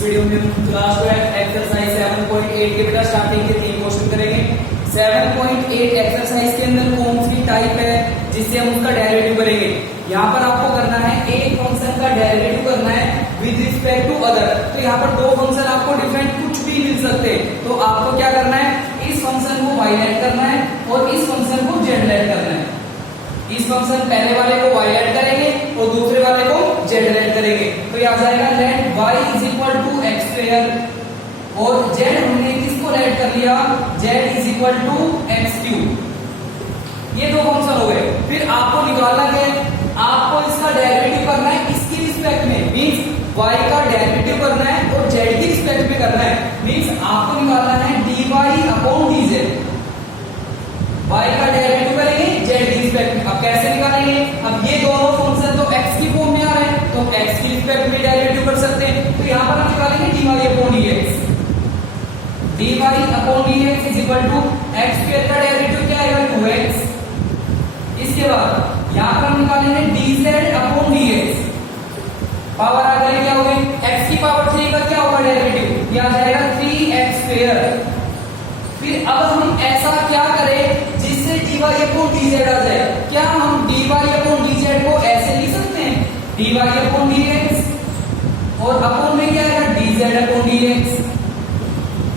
Video में हम class 12 exercise 7.8 के बेटा स्टार्टिंग के 3 क्वेश्चन करेंगे। 7.8 एक्सरसाइज के अंदर कौन सी टाइप है जिससे हम उसका डेरिवेटिव करेंगे। यहाँ पर आपको करना है एक फंक्शन का डेरिवेटिव करना है विद रिस्पेक्ट टू अदर। तो यहाँ पर दो फंक्शन आपको डिफरेंट कुछ भी मिल सकते हैं, तो आपको क्या करना है, इस फंक्शन को y लेट करना है और इस फंक्शन को z लेट करना है। इस फंक्शन पहले वाले को y लेट करेंगे और दूसरे वाले को z लेट करेंगे। तो ये आ जाएगा let y is equal to x square और z हमने किसको लेट कर लिया, z is equal to x cube. ये दो फंक्शन हो गए। फिर आपको निकालना है, आपको इसका डेरिवेटिव करना है इसकी रिस्पेक्ट में, मींस y का डेरिवेटिव करना है और z की रिस्पेक्ट में करना है। मींस आपको निकालना है dy अपॉन dz। y का डेरिवेटिव करेंगे z की रिस्पेक्ट में। अब कैसे निकालेंगे, अब ये दोनों फंक्शन तो x की फॉर्म में आ रहे हैं, तो x की रिस्पेक्ट में डेरिवेटिव कर सकते हैं। तो यहाँ पर हम निकालेंगे dy upon dx। dy upon dx is equal to x square का डेरिवेटिव क्या आएगा, 2x। इसके बाद यहाँ पर हम निकालेंगे dz अपॉन dx। पावर आ जाएगी क्या होगी, x की पावर 3 का क्या होगा डेरिवेटिव, ये आ जाएगा 3x स्क्वायर। फिर अब हम ऐसा क्या करें जिससे dy अपॉन dz आ जाए। क्या हम dy अपॉन dz को ऐसे लिख सकते हैं, dy अपॉन dx और अपॉन में क्या आएगा dz अपॉन dx।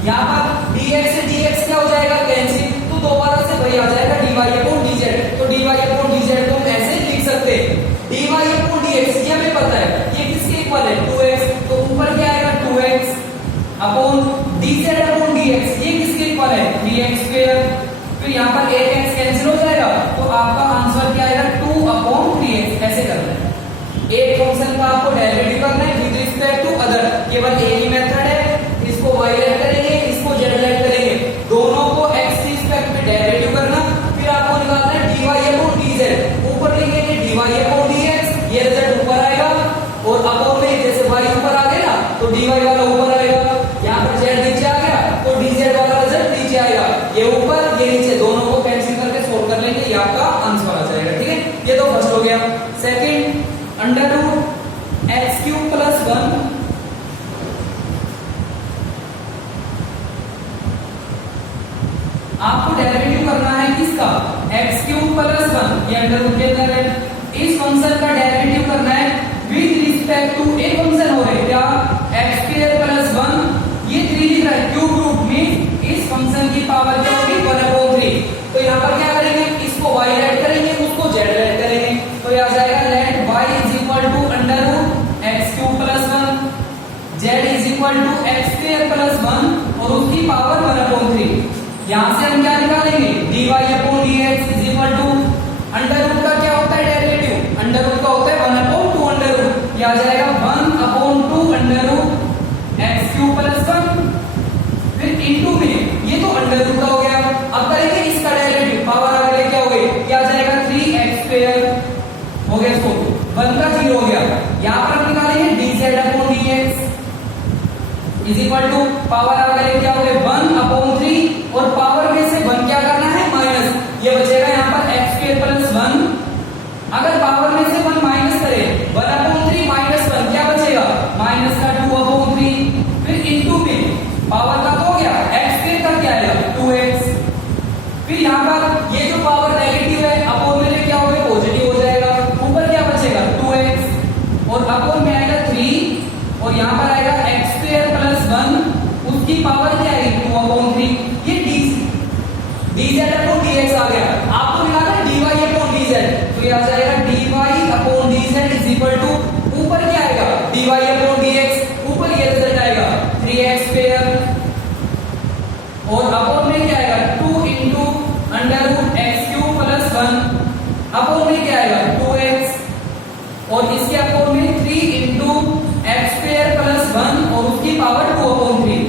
यहाँ पर dx से dx क्या हो जाएगा, कैंसिल, तो दोबारा से वही आ जाएगा dy अपॉन dz। तो dy अपॉन dz को हम ऐसे लिख सकते हैं, dy अपॉन dx ये हमें पता है ये किसके इक्वल है, 2x। तो ऊपर क्या आएगा 2x upon dz upon dx, ये किसके इक्वल है, 3x स्क्वायर। फिर यहाँ पर एक x कैंसिल हो जाएगा, तो आपका आंसर क्या आएगा 2 अपॉन 3x। ऐसे करना है, एक फंक्शन का आपको डेरिवेटिव करना है विद रिस्पेक्ट टू अदर। केवल एक ही मेथड है, इसको y लेट करेंगे, इसको z लेट करेंगे, दोनों को x की रिस्पेक्ट में डेरिवेटिव करना। फिर आपको निकालना है dy अपॉन dz। ऊपर लिखेंगे dy अपॉन dx, ये रिजल्ट ऊपर आएगा और अपॉन में जैसे y ऊपर आ गया ना तो dy वाला ऊपर आएगा। यहाँ पर z नीचे आ गया तो dz वाला रिजल्ट नीचे आएगा, ये ऊपर ये नीचे, दोनों को कैंसिल करके सोल्व कर लेंगे, ये आपका आंसर आ जाएगा। ठीक है, ये तो फर्स्ट हो गया। Second, under root x cube plus 1 आपको डेरिवेटिव करना है किसका, एक्स क्यूब प्लस 1, ये अंडर रूट के अंदर है। इस फंक्शन का डेरिवेटिव करना है विद रिस्पेक्ट टू एक फंक्शन हो रहा है क्या, एक्स स्क्वायर प्लस 1, ये 3 लिख रहा है, क्यूब रूट में इस फंक्शन की पावर क्या होगी 1/3। तो यहाँ पर क्या करेंगे, इसको y लेट करेंगे, उसको z लेट करेंगे। तो ये आ जाएगा let y is equal to under root x cube plus 1, z is equal to x square plus 1 और उसकी पावर 1/3। यहाँ से हम क्या निकालेंगे, dy upon dx is equal to under root का क्या होता है डेरिवेटिव, अंडर रूट का होता है 1/2 अंडर रूट। ये आ जाएगा 1/2 under root x cube plus 1, फिर इनटू में ये तो अंडर रूट का हो गया। अब करेंगे इसका डेरिवेटिव, पावर आ गई क्या हो गई, क्या आ जाएगा 3x स्क्वायर हो गया, इसको 1 का 0 हो गया। यहाँ पर हम निकालेंगे dz upon dx is equal to power आ गई क्या हो गया 1/3 और पावर में से 1 क्या करना है माइनस, ये बचेगा यहाँ पर x स्क्वायर प्लस 1। अगर पावर में से 1 माइनस करें 1/3 माइनस 1 क्या बचेगा, माइनस का 2/3। फिर इनटू में पावर का तो हो गया, x स्क्वायर का क्या आएगा 2x। फिर यहाँ पर ये जो पावर नेगेटिव है अपोन में क्या हो गया पॉजिटिव हो जाएगा, ऊपर क्या बचेगा 2x और अपोन में आएगा 3 और यहाँ पर आएगा x स्क्वायर प्लस 1, उसकी पावर क्या आएगी 2/3। ये dz अपॉन dx आ गया, आपको मिला था dy अपॉन dz, तो ये आ जाएगा dy upon dz is equal to ऊपर क्या आएगा dy अपॉन dx, ऊपर ये रिजल्ट आएगा 3x स्क्वायर और अपॉन में क्या आएगा 2 into under root x cube plus 1, upon में क्या आएगा 2x और इसके अपॉन में 3 इंटू एक्स स्क्वायर प्लस 1 और उसकी पावर 2/3।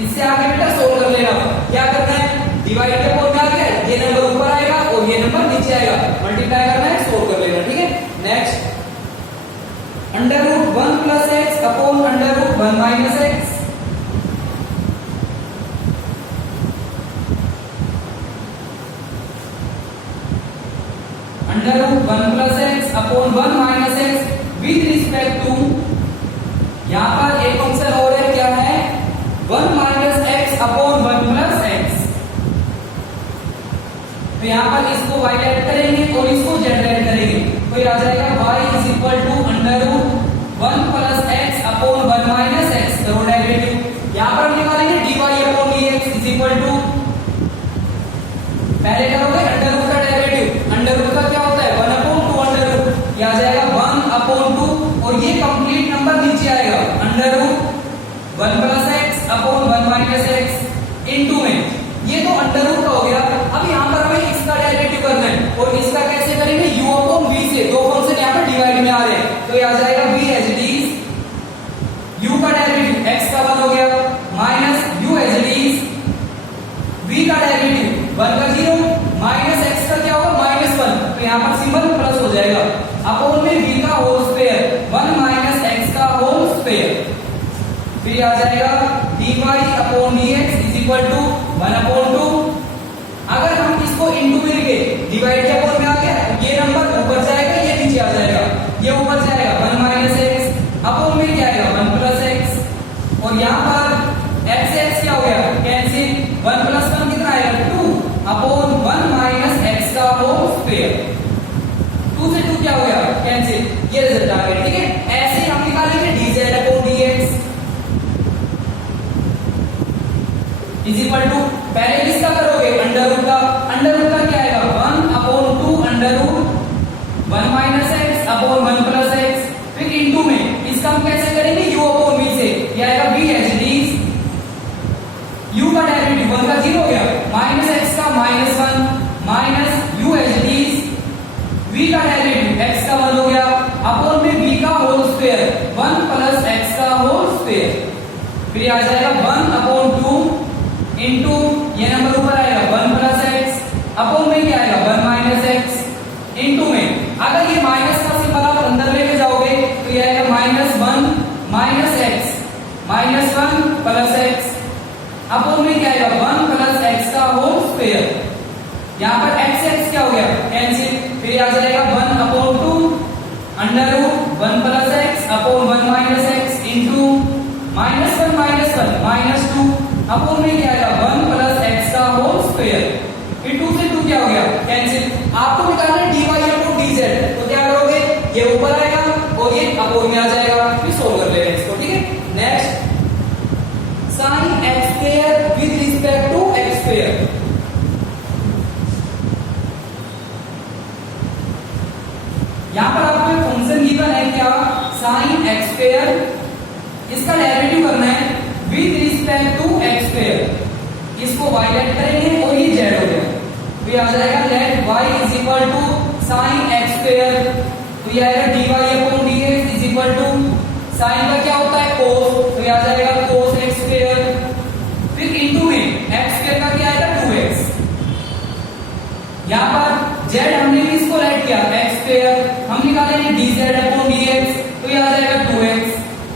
इससे आगे बेटा सोल्व कर लेना, क्या करना है डिवाइड के अपॉन में आ गया, ये नंबर ऊपर आएगा और ये नंबर नीचे आएगा, मल्टीप्लाई करना है, सोल्व कर लेना। ठीक है, next under root 1 plus x upon under root 1 minus x. Under root 1 plus x upon 1 minus x with respect to, यहाँ पर एक फंक्शन और है इसको y ऐड करेंगे और इसको z ऐड करेंगे, तो ये आ जाएगा y is equal to under root 1 plus x upon 1 minus x करो डेरिवेटिव। यहां पर हम निकालेंगे dy upon dx is equal to, पहले करोगे अंडर रूट का डेरिवेटिव, अंडर रूट का क्या होता है 1 अपॉन 2 अंडर रूट, ये आ जाएगा 1 अपॉन 2 और ये कंप्लीट नंबर नीचे आएगा under root 1 plus x upon 1 minus x into में, ये तो अंडर रूट का हो गया। अब यहां पर हमें इसका डेरिवेटिव करना है और इसका कैसे करेंगे, u अपॉन v से, दो फंक्शन यहां पर डिवाइड में आ रहे हैं, तो ये आ जाएगा v as it is u का डेरिवेटिव x का 1 हो गया minus u as it is v का डेरिवेटिव 1 का 0 माइनस x का क्या होगा -1, तो यहां पर सिंबल प्लस हो जाएगा अपॉन में v का होल स्क्वायर 1 माइनस x का होल स्क्वायर, फिर आ जाएगा dy upon dx is equal to 1 upon 2। अगर हम इसको इनटू में लिखे, डिवाइड के अपॉन में आ गया, ये नंबर ऊपर जाएगा, ये नीचे आ जाएगा, ये ऊपर जाएगा 1 माइनस x अपॉन में क्या आएगा 1 प्लस x, और यहां पर x से x क्या हो गया कैंसिल, 1 प्लस 1 कितना आएगा 2 अपॉन 1 माइनस x का होल स्क्वायर, 2 से 2 क्या हो गया कैंसिल, ये रिजल्ट आ गया। ठीक है, ऐसे ही हम निकालेंगे dz upon dx is equal to, पहले किसका करोगे अंडर रूट का, अंडर रूट का क्या आएगा 1 upon 2 under root 1 minus x upon 1 plus x, फिर इनटू में इसका हम कैसे करेंगे u अपॉन v से, ये आएगा v as it is u का डेरिवेटिव 1 का 0 हो गया माइनस x का -1 minus u as it is v का डेरिवेटिव x का 1 हो गया अपॉन में v का होल स्क्वायर 1 प्लस x का होल स्क्वायर, फिर आ जाएगा 1 अपॉन 2 इनटू ये नंबर ऊपर आएगा 1 प्लस x अपॉन में क्या आएगा 1 माइनस x इनटू में, अगर ये माइनस का सिंबल आप अंदर लेके जाओगे तो ये आएगा -1 minus x -1 plus x upon में क्या आएगा 1 प्लस x का होल स्क्वायर, यहां पर x से x क्या हो गया कैंसिल, फिर आ जाएगा 1 upon 2 under root 1 plus x upon 1 minus x into -1 -2 upon में क्या आएगा 1 प्लस x का होल स्क्वायर, फिर 2 से 2 क्या हो गया कैंसिल। आपको निकालना है dy अपॉन dz, तो क्या करोगे ये ऊपर आएगा और ये अपॉन में आ जाएगा, फिर सोल्व कर लेंगे इसको। ठीक है, next sin x square with respect to x square, यहां पर आपको एक फंक्शन गिवन है क्या sin x स्क्वायर, इसका डेरिवेटिव करना है with respect to x square, इसको y ऐड करेंगे और ये z हो गया, तो ये आ जाएगा let y is equal to sin x square, तो ये आएगा dy upon dx is equal to, sin का क्या होता है cos, तो ये आ जाएगा cos x स्क्वायर, फिर इनटू में x स्क्वायर का क्या आएगा 2x, यहां पर z हमने भी इसको ऐड किया x स्क्वायर, हम निकालेंगे dz अपॉन dx, तो ये आ जाएगा 2x,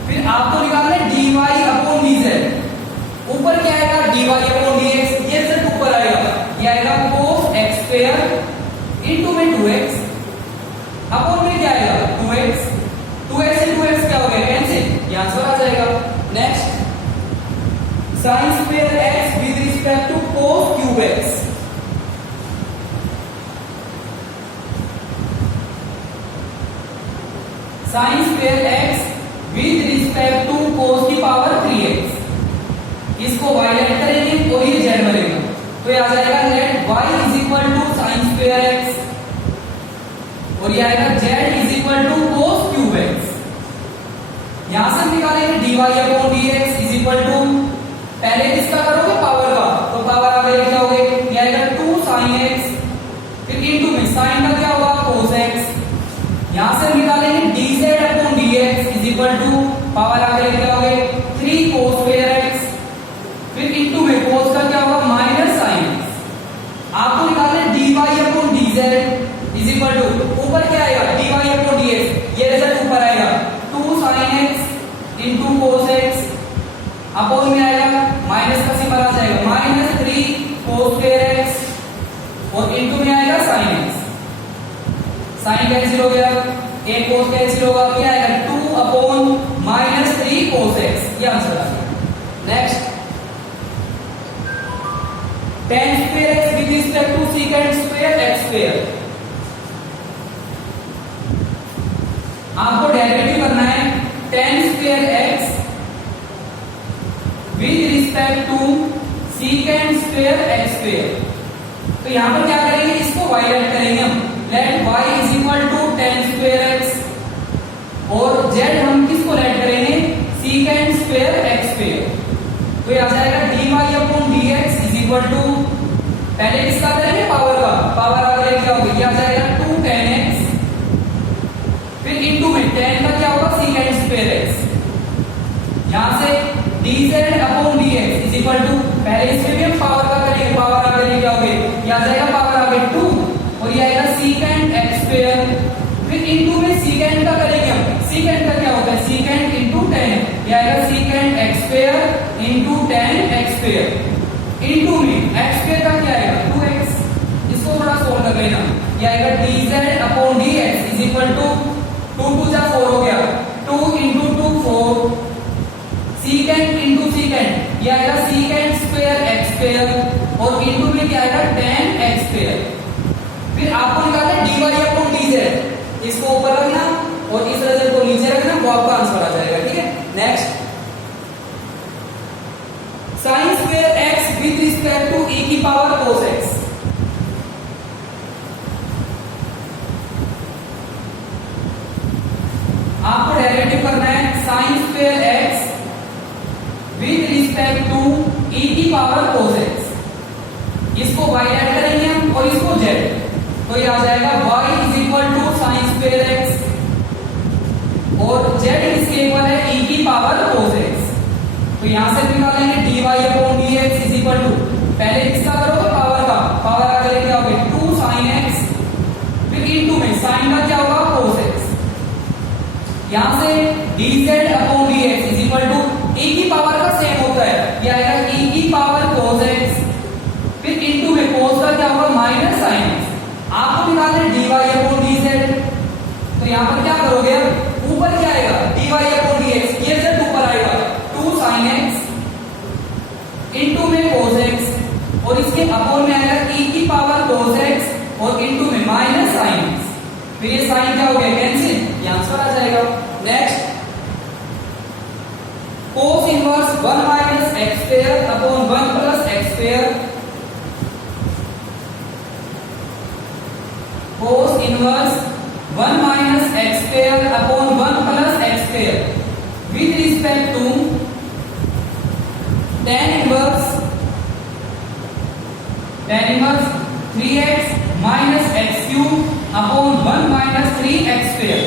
फिर आपको निकालना है dy अपॉन dz, ऊपर क्या आएगा dy अपॉन dx, ये रिजल्ट ऊपर आएगा, ये आएगा cos x स्क्वायर इनटू में 2x अपॉन में क्या आएगा 2x, 2x से 2x क्या हो गया कैंसिल, ये आंसर आ जाएगा। Next sin square x with respect to cos cube x, sin square x with respect to cos की पावर 3x, इसको y ऐड करेंगे और ये z बनेगा, तो ये आ जाएगा let y is equal to sin square x और ये आएगा z is equal to cos cube x, यहां से निकालेंगे dy upon dx is equal to, पहले किसका करोगे पावर का, तो पावर आगे लिख जाओगे, ये आएगा 2 sin x, फिर इनटू में sin का क्या होगा cos x, यहां से निकालेंगे dz upon dx is equal to, power आगे लिख जाओगे 3 cos स्क्वायर x, फिर इनटू में cos का क्या होगा माइनस sin x, आपको निकालना है dy upon dz is equal to, ऊपर क्या आएगा dy अपॉन dx, ये रिजल्ट ऊपर आएगा 2 sin x into cos x upon में आएगा माइनस का सिंबल आ जाएगा -3 cos स्क्वायर x और इनटू में आएगा sin x, sin कैंसिल हो गया, एक cos कैंसिल होगा, क्या आएगा 2 अपॉन -3 cos x, ये आंसर आ गया। Next tan square x with respect to secant square x square. आपको डेरिवेटिव करना है tan square x with respect to secant square x square. तो यहां पर क्या करेंगे, इसको y लेट करेंगे हम, let y is equal to tan square x और z हम किसको लेट करेंगे, सीकेंड स्क्वायर एक्स स्क्वायर। तो ये आ जाएगा dy upon dx is equal to, पहले किसका करेंगे, पावर का, पावर अगर क्या होगा, ये आ जाएगा 2 tan x, फिर इनटू में tan का क्या होगा, सीकेंड स्क्वायर x, यहां से dz upon dx is equal to, पहले इसमें भी हम पावर का करेंगे, पावर आगे क्या होगा, ये आ जाएगा पावर आगे 2 और ये आएगा सीकेंड एक्स स्क्वायर, फिर इनटू में सीकेंड का करेंगे हम, सीकेंड का क्या होगा, सीकेंड इनटू tan, ये आएगा सीकेंड x square into tan x square, into में एक्स स्क्वायर का क्या आएगा 2x, इसको थोड़ा सोल्व कर लेना, ये आएगा dz upon dx is equal to 2 2 जा 4 हो गया, 2 इनटू 2 4, सीकेंड इनटू सीकेंड, ये आएगा सीकेंड स्क्वायर एक्स स्क्वायर और इनटू में क्या आएगा tan एक्स स्क्वायर। फिर आपको निकालना है dy अपॉन dz, इसको ऊपर रखना और इस रिजल्ट को नीचे रखना, वो आपका आंसर आ जाएगा, ठीक है। Next, sin square x with respect to e की पावर cos x। आपको डेरिवेटिव करना है sin square x with respect to e की पावर cos x, इसको y ऐड करेंगे हम और इसको z, तो ये आ जाएगा y is equal to sine square x और z इसके इक्वल है e की पावर cos x। तो यहां से निकालेंगे dy upon dx is equal to, पहले इसका करोगे पावर का, पावर आगे लेके आओगे 2 sin x, फिर इनटू में sin का क्या होगा cos x, यहां से dz upon dx is equal to, e की पावर का सेम होता है, ये आएगा e की पावर cos x, फिर इनटू में cos का क्या होगा माइनस sin x। आपको निकालना है dy अपॉन dz, तो यहां पर क्या करोगे, ऊपर क्या आएगा dy अपॉन dx, ये z ऊपर आएगा 2 sin x इनटू में cos x और इसके अपॉन में आएगा e की पावर cos x और इनटू में माइनस sin x, फिर ये sin क्या हो गया कैंसिल, ये आंसर आ जाएगा। Next, cos inverse 1 minus x square upon 1 plus x square, cos inverse 1 minus x square upon 1 plus x square with respect to tan inverse 3x minus x cube upon 1 minus 3x square.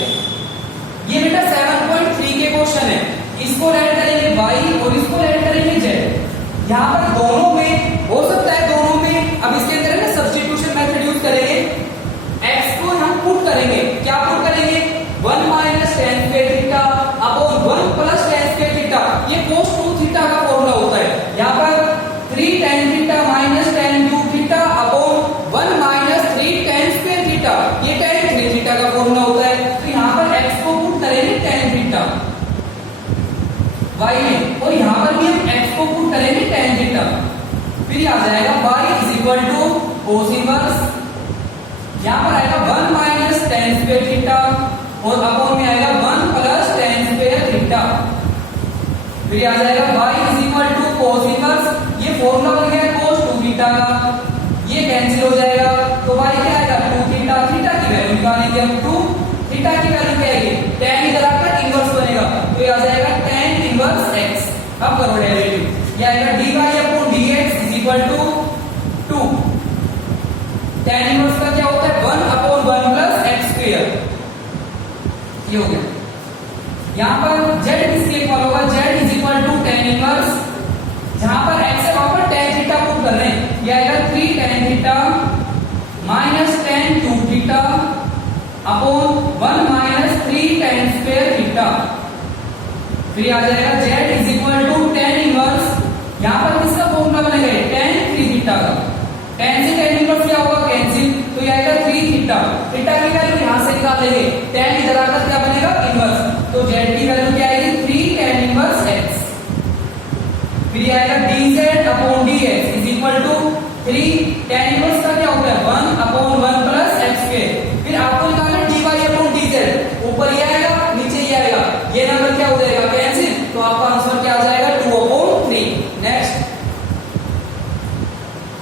ये बेटा 7.3 के question है, इसको add करेंगे y और इसको add करेंगे z। यहां पर दोनों में हो सकता है, दोनों में अब इसके अंदर ना सब्स्टिट्यूशन मेथड यूज करेंगे, x को हम पुट करेंगे, क्या पुट करेंगे 1 minus tan square theta upon 1 plus tan square theta, ये cos 2 थीटा का फॉर्मूला होता है। यहां पर 3 tan theta minus tan cube theta upon 1 minus 3 tan square theta, ये tan 3 थीटा का फॉर्मूला होता है। तो यहां पर x को पुट करेंगे tan थीटा y में और यहां पर भी हम x को पुट करेंगे tan थीटा, फिर आ जाएगा y is equal to cos inverse, यहां पर आएगा 1 माइनस tan स्क्वायर थीटा और अपॉन में आएगा 1 प्लस tan स्क्वायर थीटा, फिर आ जाएगा y is equal to cos inverse, ये फॉर्मूला बन गया cos 2 थीटा का, ये कैंसिल हो जाएगा, तो y क्या आएगा 2 थीटा, थीटा की वैल्यू निकालेंगे हम 2, थीटा की वैल्यू क्या आएगी tan इधर आकर इनवर्स बनेगा, तो ये आ जाएगा tan इनवर्स x। अब करो डेरिवेटिव, ये आएगा dy upon dx is equal to 2, tan inverse का क्या होता है 1 अपॉन 1 प्लस x स्क्वायर, ये हो गया। यहां पर z किसके इक्वल होगा, z is equal to tan inverse, जहां पर x है वहां पर tan थीटा पुट कर रहे हैं, ये आएगा 3 tan theta minus tan cube theta upon 1 minus 3 tan square theta, फिर आ जाएगा z is equal to tan inverse, यहां पर किसका फॉर्मूला बनेगा tan 3 थीटा का, tan से tan इनवर्स क्या होगा कैंसिल, तो ये आएगा 3 थीटा, थीटा की वैल्यू यहां से निकाल लेंगे, tan इधर आकर क्या बनेगा इनवर्स, तो z की वैल्यू क्या आएगी 3 tan इनवर्स x, फिर ये आएगा dz upon dx is equal to 3 tan inverse का क्या होता है 1/1 प्लस x स्क्वायर। फिर आपको निकालना dy/dz, ऊपर ये आएगा नीचे ये आएगा, ये नंबर क्या हो जाएगा कैंसिल, तो आपका आंसर क्या आ जाएगा 2/3। नेक्स्ट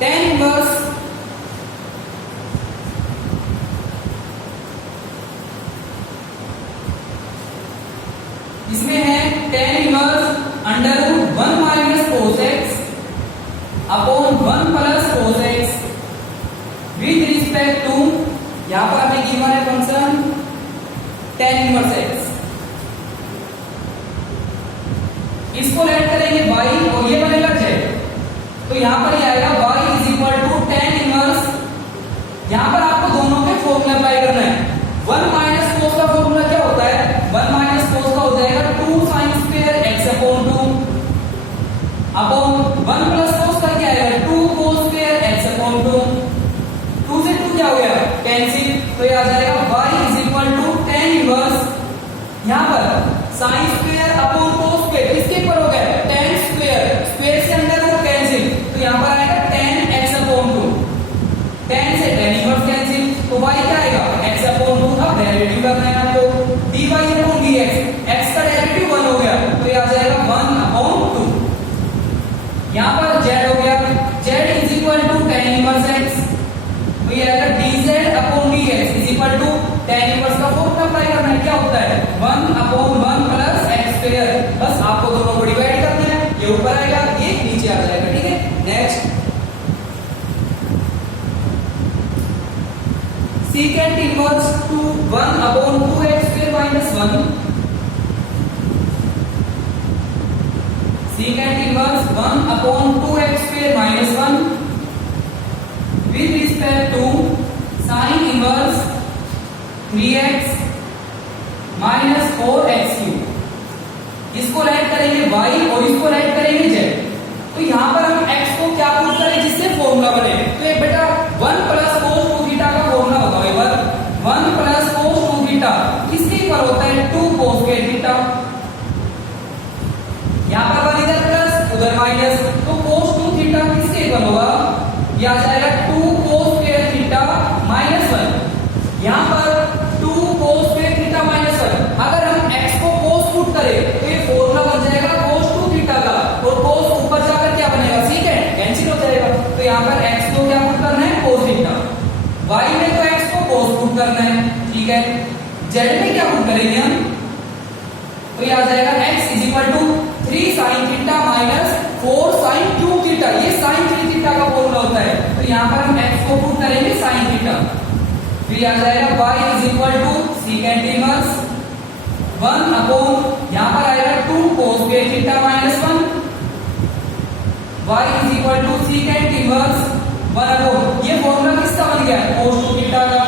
tan इनवर्स इसमें है tan inverse √1 minus cos x upon 1 plus cos x with respect to, यहां पर हमें गिवन है फंक्शन tan इनवर्स x, इसको ऐड करेंगे y और ये बनेगा z, तो यहां पर ये आएगा y is equal to tan inverse, यहां पर आपको दोनों के फॉर्मूला अप्लाई करना है। 1 माइनस cos का फॉर्मूला क्या होता है 1 माइनस cos का हो जाएगा 2 sin square x upon 2 upon 1 plus cos का क्या आएगा 2 cos स्क्वायर x अपॉन 2, 2 से 2 क्या हो गया कैंसिल, तो ये आ जाएगा y is equal to tan inverse, यहां पर sin square upon cos square किसके ऊपर हो गया tan स्क्वायर, स्क्वायर से अंडर रूट कैंसिल, तो यहां पर आएगा tan x अपॉन 2, tan से tan इनवर्स कैंसिल, तो y क्या आएगा x अपॉन 2, अब डेरिवेटिव करना है आपको dy अपॉन dx, x का डेरिवेटिव 1 हो गया, तो ये आ जाएगा 1 अपॉन 2, यहां पर z हो गया z is equal to tan inverse x, तो ये आएगा dz upon dx is equal to tan inverse का फॉर्मूला अप्लाई करना है, क्या होता है 1 अपॉन 1 प्लस x स्क्वायर, बस आपको दोनों को डिवाइड करना है, ये ऊपर आएगा ये नीचे आ जाएगा, ठीक है। Next secant inverse to 1 upon 2x square minus 1, secant inverse 1 upon 2x square minus 1 with respect to sin inverse 3x minus 4x cube, इसको ऐड करेंगे y और इसको ऐड करेंगे z, तो यहां पर हम x को क्या पुट करें जिससे फॉर्मूला बने, तो ये बेटा 1 प्लस cos 2 थीटा का फॉर्मूला होता है 1 प्लस cos 2 थीटा, किसके ऊपर होता है 2 cos स्क्वायर थीटा, यहां पर 1 इधर प्लस उधर माइनस, तो cos 2 थीटा किसके ऊपर होगा, ये आ जाएगा 2 cos स्क्वायर थीटा माइनस 1, यहां पर 2 cos स्क्वायर थीटा माइनस 1, अगर हम x को cos पुट करें तो ये फॉर्मूला बन जाएगा cos 2 थीटा का, और cos ऊपर जाकर क्या बनेगा secant कैंसिल हो जाएगा, तो यहां पर x को क्या पुट करना है cos थीटा, y में तो x को cos पुट करना है, ठीक है, z में क्या पुट करेंगे हम, तो ये आ जाएगा x is equal to 3 sin theta minus 4 sin cube theta, ये sin 3 थीटा का फॉर्मूला होता है, तो यहां पर हम x को पुट करेंगे sin थीटा, फिर आ जाएगा y is equal to secant inverse 1 upon यहां पर आएगा 2 cos square theta minus 1, y is equal to secant inverse 1 upon, ये फॉर्मूला किसका बन गया cos 2 थीटा का,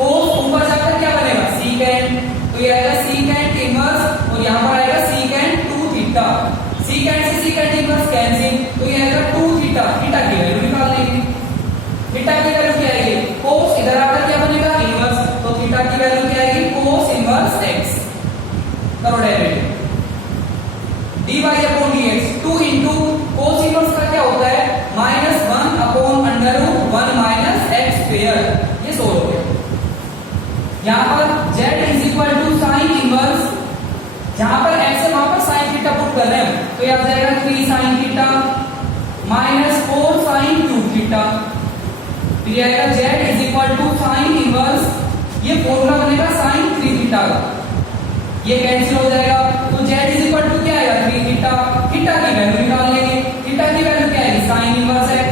cos ऊपर जाकर क्या बनेगा secant, तो ये आएगा secant इनवर्स और यहां पर आएगा secant 2 थीटा, secant से secant इनवर्स कैंसिल, तो ये आएगा 2 थीटा, थीटा की वैल्यू निकाल लेंगे, थीटा की वैल्यू क्या आएगी cos, इधर आकर क्या बनेगा इनवर्स, तो थीटा की वैल्यू क्या आएगी cos इनवर्स x, करो derivative dy upon dx, 2 into cos inverse का क्या होता है minus 1 upon under root 1 minus x square, ये सोल्व हो गया। यहां पर z is equal to sin inverse, जहां पर x है वहां पर sin थीटा पुट कर रहे हैं, तो ये आ जाएगा 3 sin theta minus 4 sin cube theta, फिर आएगा z is equal to sin inverse, ये फॉर्मूला बनेगा sin 3 थीटा का, ये कैंसिल हो जाएगा, तो z इज इक्वल टू क्या आएगा 3 थीटा, थीटा की वैल्यू निकाल लेंगे, थीटा की वैल्यू क्या आएगी sin इनवर्स x,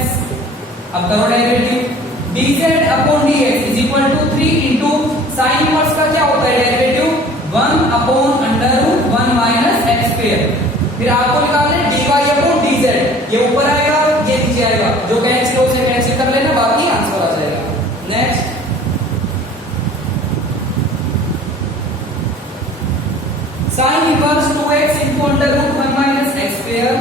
अब करो derivative dz upon dx is equal to 3 into sin inverse का क्या होता है derivative 1 upon under root 1 minus x square, फिर आपको निकालना है dy अपॉन dz, ये ऊपर आएगा ये नीचे आएगा, जो कैंसिल हो उसे कैंसिल कर लेना, बाकी आंसर आ जाएगा। Next sin inverse 2x into under root 1 minus x square,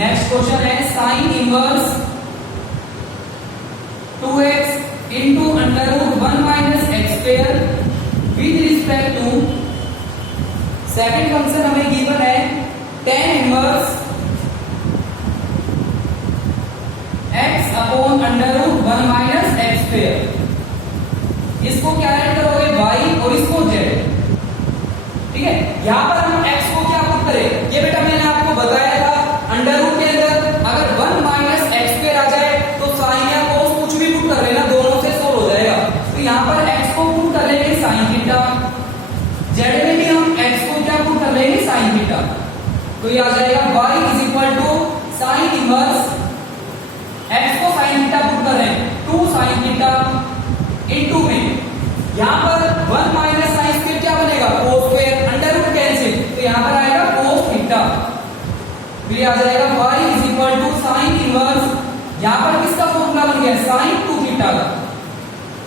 next question है sin inverse 2x into under root 1 minus x square with respect to, second function हमें गिवन है tan inverse x upon under root 1 minus x square. इसको क्या add करोगे y और इसको z, ठीक है। यहां पर हम x को क्या पुट करें, ये बेटा मैंने आपको बताया था अंडर रूट के अंदर अगर 1 माइनस एक्स स्क्वायर आ जाए तो साइन या कोस कुछ भी पुट कर लेना, दोनों से सोल्व हो जाएगा। तो यहां पर x को पुट कर लेंगे साइन थीटा, z में भी हम x को क्या पुट कर लेंगे साइन थीटा। तो ये आ जाएगा y is equal to sine inverse x को साइन थीटा पुट कर रहे हैं 2 साइन थीटा इनटू में यहां पर 1 माइनस साइन स्क्वायर क्या बनेगा cos square, under root cancel, तो यहां पर आएगा कोस थीटा। फिर आ जाएगा y is equal to sine inverse, यहां पर किसका फॉर्मूला बन गया साइन 2 थीटा का,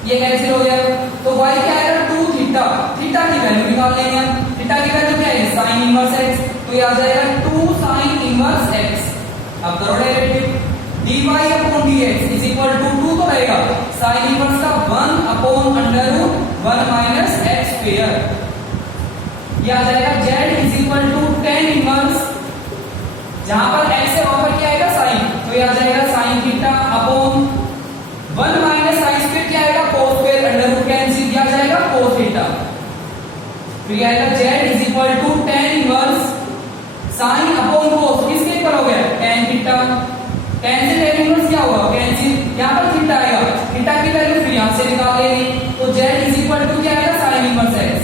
ये कैंसिल हो गया। तो y क्या आएगा 2 थीटा, थीटा की वैल्यू निकाल लेंगे, थीटा की वैल्यू क्या है साइन इनवर्स x, तो ये आ जाएगा 2 साइन इनवर्स x। अब करो derivative dy upon dx is equal to 2 तो रहेगा साइन इनवर्स का 1 upon under root 1 minus x square. ये आ जाएगा z is equal to tan inverse, जहां पर x है वहां पर क्या आएगा साइन, तो ये आ जाएगा sine theta upon 1 minus sine square क्या आएगा cos square, under root cancel, क्या आ जाएगा कोस थीटा। फिर आएगा z is equal to tan inverse sine upon cos, किसके इक्वल हो गया tan थीटा, tan से tan इनवर्स क्या होगा कैंसिल, यहां पर थीटा आएगा, थीटा की वैल्यू फिर यहां से निकाल लेंगे, तो z इज इक्वल टू क्या आएगा साइन इनवर्स x।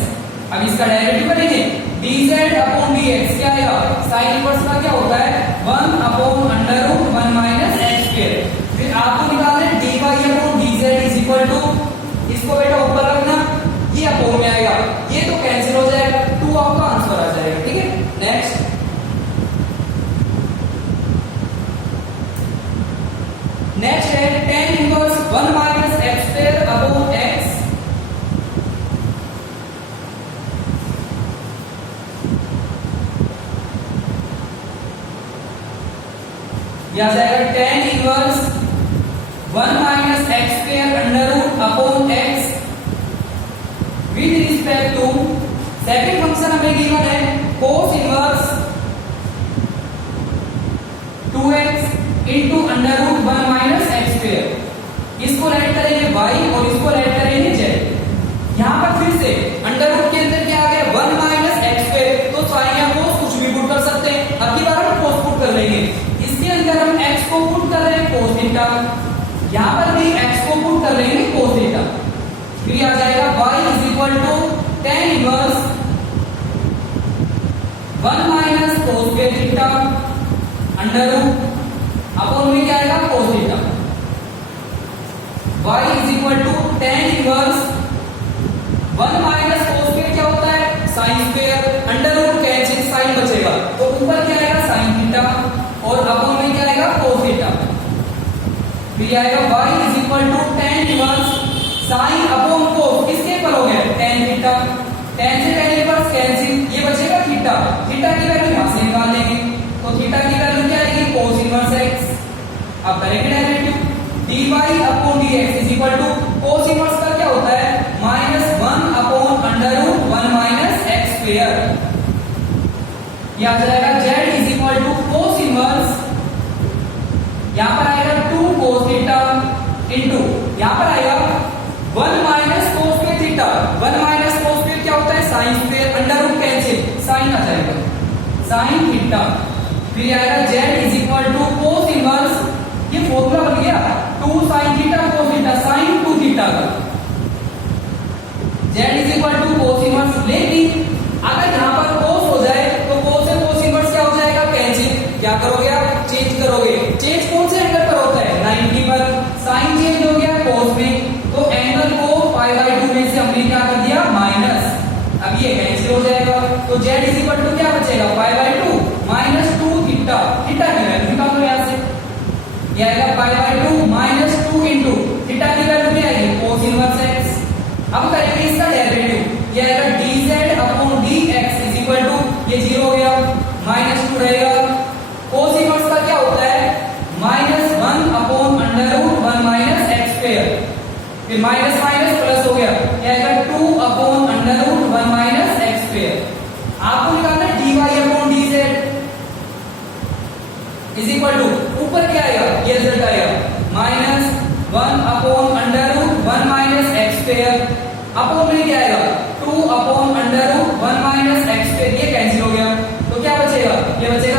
अब इसका डेरिवेटिव करेंगे dz अपॉन dx क्या आएगा साइन इनवर्स का क्या होता है 1 upon under root 1 minus x square. फिर आपको निकालना है dy upon dz is equal to, इसको बेटा ऊपर रखना, ये अपॉन में आएगा, ये तो कैंसिल हो जाएगा, 2 आपका आंसर आ जाएगा, ठीक है। नेक्स्ट नेक्स्ट है tan inverse 1 minus x square upon x, यह आ जाएगा tan inverse 1 minus x square under root upon x with respect to second function हमें गिवन है cos inverse 2x into under root 1 minus x square. इसको add करेंगे y और इसको add करेंगे z। यहां पर फिर से अंडर रूट के अंदर क्या आ गया 1 माइनस एक्स स्क्वायर, तो साइन या कोस कुछ भी पुट कर सकते हैं, अब की बार हम कोस पुट कर लेंगे, इसके अंदर हम x को पुट कर रहे हैं कोस थीटा, यहां पर भी x को पुट कर लेंगे कोस थीटा। फिर आ जाएगा y is equal to tan inverse 1 minus cos square theta under root upon में क्या आएगा cos theta. y is equal to tan inverse 1 minus cos square क्या होता है sine square, under root cancel, sine बचेगा, तो ऊपर क्या आएगा साइन थीटा और अपॉन में क्या आएगा कोस थीटा। फिर आएगा y is equal to tan inverse sine upon cos, किसके इक्वल हो गया tan थीटा, tan से tan इनवर्स कैंसिल, ये बचेगा थीटा, थीटा की वैल्यू यहां से निकाल लेंगे, तो थीटा की वैल्यू क्या आएगी cos इनवर्स x। अब करेंगे derivative dy upon dx is equal to cos inverse का क्या होता है -1 upon under root 1 minus x square. यह आ जाएगा z is equal to cos inverse, यहां पर आएगा 2 cos थीटा इनटू यहां पर आएगा 1 minus cos square theta, 1 minus cos square क्या होता है sine square, under root cancel, sine आ जाएगा साइन थीटा। फिर आएगा z is equal to cos inverse, ये फॉर्मूला बन गया 2 sin theta cos theta sin 2 theta का, z is equal to cos inverse. लेकिन अगर यहां पर cos हो जाए तो cos से cos इनवर्स क्या हो जाएगा कैंसिल, क्या करोगे आप चेंज करोगे, चेंज कौन से एंगल पर होता है 90 पर, sin चेंज हो गया cos में, तो एंगल को π/2 में से हमने क्या कर दिया माइनस, अब ये कैंसिल हो जाएगा, तो z इज इक्वल टू क्या बचेगा π/2 -2 थीटा, थीटा की वैल्यू निकालो यहां से, ये आएगा π/2 -2 इनटू थीटा की वैल्यू क्या आएगी cos इनवर्स x। अब करेंगे इसका डेरिवेटिव, ये आएगा dz upon dx is equal to, ये 0 हो गया -2 रहेगा, cos इनवर्स का क्या होता है -1 upon under root 1 minus x square, फिर माइनस माइनस प्लस हो गया, ये आएगा 2 upon under root 1 minus x square. आपको निकालना dy upon dz, is equal to ऊपर क्या आएगा, ये रिजल्ट आएगा -1/√1 माइनस एक्स स्क्वायर, अपॉन में क्या आएगा 2/√1 माइनस एक्स स्क्वायर, ये कैंसिल हो गया, तो क्या बचेगा, ये बचेगा